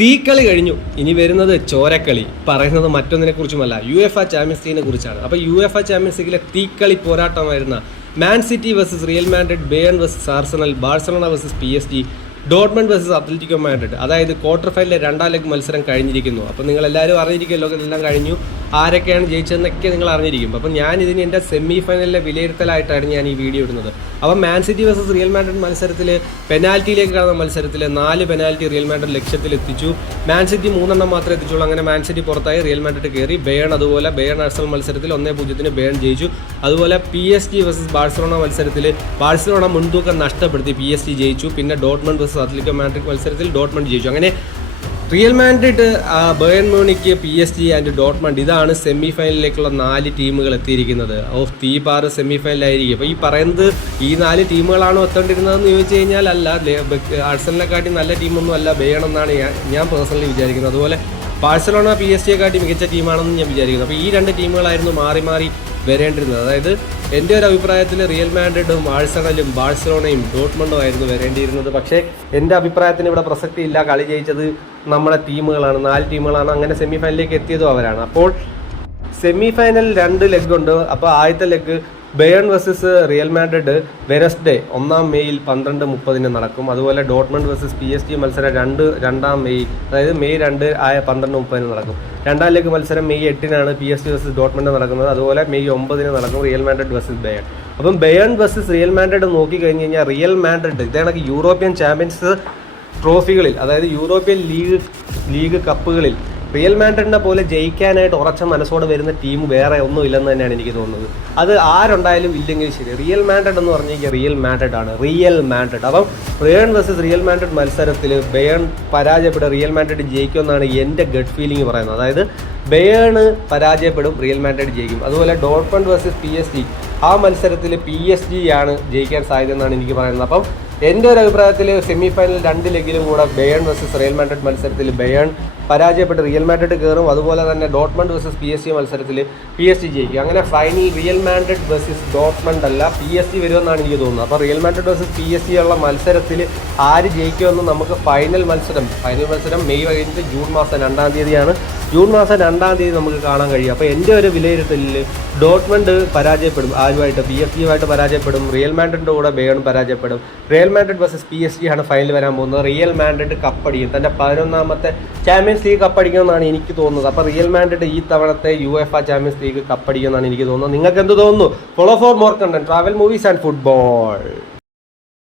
തീക്കളി കഴിഞ്ഞു, ഇനി വരുന്നത് ചോരക്കളി. പറയുന്നത് മറ്റൊന്നിനെ കുറിച്ചുമല്ല, UEFA ചാമ്പ്യൻസ് ലീഗിനെ കുറിച്ചാണ്. അപ്പോൾ UEFA ചാമ്പ്യൻസ് ലീഗിലെ തീക്കളി പോരാട്ടമായിരുന്ന Man City versus Real Madrid, Bayern versus Arsenal, Barcelona versus PSG, Dortmund versus Atletico Madrid, അതായത് ക്വാർട്ടർ ഫൈനലിലെ രണ്ടാം ലെഗ് മത്സരം കഴിഞ്ഞിരിക്കുന്നു. അപ്പോൾ നിങ്ങൾ എല്ലാവരും അറിഞ്ഞിരിക്കുമല്ലോ, ഇതെല്ലാം കഴിഞ്ഞു, ആരൊക്കെയാണ് ജയിച്ചതെന്നൊക്കെ നിങ്ങൾ അറിഞ്ഞിരിക്കും. അപ്പം ഞാൻ ഇതിന് എൻ്റെ സെമി ഫൈനലിലെ വിലയിരുത്തലായിട്ടാണ് ഞാൻ ഈ വീഡിയോ ഇടുന്നത്. അപ്പം Man City versus Real Madrid മത്സരത്തിൽ പെനാൽറ്റിയിലേക്ക് കടന്ന മത്സരത്തിൽ 4 പെനാൽറ്റി റിയൽ മാഡ്രിഡ് ലക്ഷ്യത്തിലെത്തിച്ചു. മാൻ സിറ്റി 3 മാത്രമേ എത്തിച്ചുള്ളൂ. അങ്ങനെ മാൻ സിറ്റി പുറത്തായി, റിയൽ മാഡ്രിഡ് കയറി. ബേൺ അതുപോലെ ബേൺ ആർസണൽ മത്സരത്തിൽ 1-0 ബേൺ ജയിച്ചു. അതുപോലെ PSG വേഴ്സസ് ബാഴ്സലോണ മത്സരത്തിൽ ബാഴ്സലോണ മുൻതൂക്കം നഷ്ടപ്പെടുത്തി, PSG ജയിച്ചു. പിന്നെ ഡോർട്ട്മണ്ട് വേഴ്സസ് അത്ലറ്റിക്കോ മാഡ്രിഡ് മത്സരത്തിൽ ഡോർട്ട്മണ്ട് ജയിച്ചു. അങ്ങനെ Real Madrid, Bayern Munich, PSG and Dortmund, ഇതാണ് സെമി ഫൈനലിലേക്കുള്ള 4 ടീമുകൾ എത്തിയിരിക്കുന്നത്. തീപാറ് സെമി ഫൈനലായിരിക്കും. അപ്പോൾ ഈ പറയുന്നത് ഈ 4 ടീമുകളാണോ എത്തേണ്ടിരുന്നതെന്ന് ചോദിച്ചു കഴിഞ്ഞാൽ അല്ല. ആഴ്സണലിനെക്കാട്ടി നല്ല ടീമൊന്നും അല്ല ബയേൺ എന്നാണ് ഞാൻ പേഴ്സണലി വിചാരിക്കുന്നത്. അതുപോലെ ബാഴ്സലോണ PSG-യെക്കാട്ടി മികച്ച ടീമാണെന്ന് ഞാൻ വിചാരിക്കുന്നു. അപ്പോൾ ഈ 2 ടീമുകളായിരുന്നു മാറി മാറി വരേണ്ടിരുന്നത്. അതായത് എൻ്റെ ഒരു അഭിപ്രായത്തിൽ റിയൽ മാഡ്രിഡും ആഴ്സണലും ബാഴ്സലോണയും ഡോർട്ട്മണ്ടും ആയിരുന്നു വരേണ്ടിയിരുന്നത്. പക്ഷേ എൻ്റെ അഭിപ്രായത്തിന് ഇവിടെ പ്രസക്തി ഇല്ല. കളി ജയിച്ചത് നമ്മുടെ ടീമുകളാണ്, 4 ടീമുകളാണ്. അങ്ങനെ സെമി ഫൈനലിലേക്ക് എത്തിയതും അവരാണ്. അപ്പോൾ സെമി ഫൈനൽ 2 ലെഗ് ഉണ്ട്. അപ്പോൾ ആദ്യത്തെ leg Bern versus Real Madrid Wednesday 1 മെയ്യിൽ 12:30 നടക്കും. അതുപോലെ ഡോർട്ട്മണ്ട് വേഴ്സസ് PSG മത്സരം 2 മെയ്, അതായത് മെയ് 2 12:30 നടക്കും. രണ്ടാം ലെഗ് മത്സരം മെയ് 8 PSG വേഴ്സസ് ഡോർട്ട്മണ്ട് നടക്കുന്നത്. അതുപോലെ മെയ് 9 നടക്കും റിയൽ മാഡ്രിഡ് വേഴ്സസ് ബേൺ. അപ്പം ബേൺ വേഴ്സസ് റിയൽ മാഡ്രിഡ് നോക്കി കഴിഞ്ഞ് കഴിഞ്ഞാൽ റിയൽ മാഡ്രിഡ് ഇതേണക്ക് യൂറോപ്യൻ ചാമ്പ്യൻസ് ട്രോഫികളിൽ, അതായത് യൂറോപ്യൻ ലീഗ് കപ്പുകളിൽ റിയൽ മാഡ്രിഡിനെ പോലെ ജയിക്കാനായിട്ട് ഉറച്ച മനസ്സോടെ വരുന്ന ടീം വേറെ ഒന്നും ഇല്ലെന്ന് തന്നെയാണ് എനിക്ക് തോന്നുന്നത്. അത് ആരുണ്ടായാലും ഇല്ലെങ്കിൽ ശരി, റിയൽ മാഡ്രിഡ് എന്ന് പറഞ്ഞു കഴിഞ്ഞാൽ റിയൽ മാഡ്രിഡ് ആണ്, റിയൽ മാഡ്രിഡ്. അപ്പം ബേൺ വേഴ്സസ് റിയൽ മാഡ്രിഡ് മത്സരത്തിൽ ബേൺ പരാജയപ്പെടും, റിയൽ മാഡ്രിഡ് ജയിക്കുമെന്നാണ് എൻ്റെ ഗട്ട് ഫീലിംഗ് പറയുന്നത്. അതായത് ബേൺ പരാജയപ്പെടും, റിയൽ മാഡ്രിഡ് ജയിക്കും. അതുപോലെ ഡോർട്ട്മണ്ട് വേഴ്സസ് PSG, ആ മത്സരത്തിൽ PSG ആണ് ജയിക്കാൻ സാധ്യത എന്നാണ് എനിക്ക് പറയുന്നത്. അപ്പം എൻ്റെ ഒരു അഭിപ്രായത്തിൽ സെമി ഫൈനൽ 2 ലെഗിലും കൂടെ ബേൺ വേഴ്സസ് റിയൽ മാഡ്രിഡ് മത്സരത്തിൽ ബേൺ പരാജയപ്പെട്ട് റിയൽ മാഡ്രിഡ് കയറും. അതുപോലെ തന്നെ ഡോർട്ട്മണ്ട് വേഴ്സസ് PSG മത്സരത്തിൽ PSG ജയിക്കും. അങ്ങനെ ഫൈനൽ റിയൽ മാഡ്രിഡ് വേഴ്സസ് ഡോർട്ട്മണ്ട് അല്ല, PSG വരുമെന്നാണ് എനിക്ക് തോന്നുന്നത്. അപ്പോൾ റിയൽ മാഡ്രിഡ് വേഴ്സസ് PSG ഉള്ള മത്സരത്തിൽ ആര് ജയിക്കുമെന്ന് നമുക്ക് ഫൈനൽ മത്സരം മെയ് കഴിഞ്ഞിട്ട് ജൂൺ മാസം 2-ാം തീയതിയാണ്. ജൂൺ മാസം 2-ാം തീയതി നമുക്ക് കാണാൻ കഴിയും. അപ്പോൾ എൻ്റെ ഒരു വിലയിരുത്തലിൽ ഡോർട്ട്മണ്ട് പരാജയപ്പെടും, ആരുമായിട്ട് PSG-യുമായിട്ട് പരാജയപ്പെടും. റിയൽ മാഡ്രിഡിൻ്റെ കൂടെ ബേൺ പരാജയപ്പെടും. റിയൽ മാഡ്രിഡ് വേഴ്സസ് PSG ആണ് ഫൈനൽ വരാൻ പോകുന്നത്. റിയൽ മാഡ്രിഡ് കപ്പടിക്കും, തൻ്റെ 11ാമത്തെ ചാമ്പ്യൻസ് ലീഗ് കപ്പടിക്കുമെന്നാണ് എനിക്ക് തോന്നുന്നത്. അപ്പോൾ റിയൽ മാഡ്രിഡ് ഈ തവണത്തെ UEFA ചാമ്പ്യൻസ് ലീഗ് കപ്പടിക്കുമെന്നാണ് എനിക്ക് തോന്നുന്നത്. നിങ്ങൾക്ക് എന്ത് തോന്നുന്നു? Follow for more content, travel, movies and football.